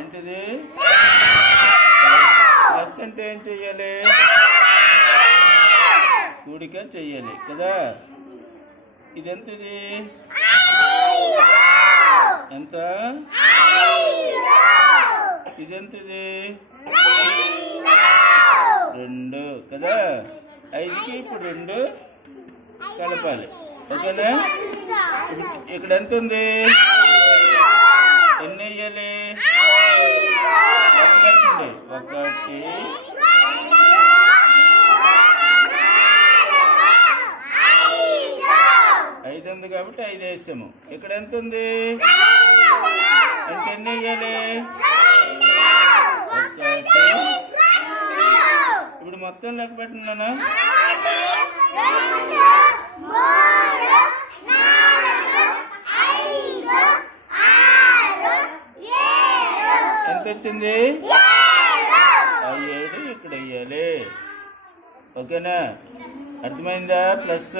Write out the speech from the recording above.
ఏంటిది? ప్లస్ అంటే ఏం చెయ్యాలి? కూడిక చెయ్యాలి కదా. ఇదెంతది? ఎంత? ఇదెంతది? 2 కదా. 5కి ఇప్పుడు 2 కలపాలి. ఓకేనా? ఇక్కడ ఎంత ఉంది? ఎన్ని వేయాలి? 1 5 ఉంది కాబట్టి 5 వేసాము. ఇక్కడ ఎంత ఉంది? అంటే ఎన్ని వేయాలి? 1 ఇప్పుడు మొత్తం లెక్క పెట్టినానా? ఎంత వచ్చింది? 7 ఇక్కడ వేయాలి. ఓకేనా? అర్థమైందా? ప్లస్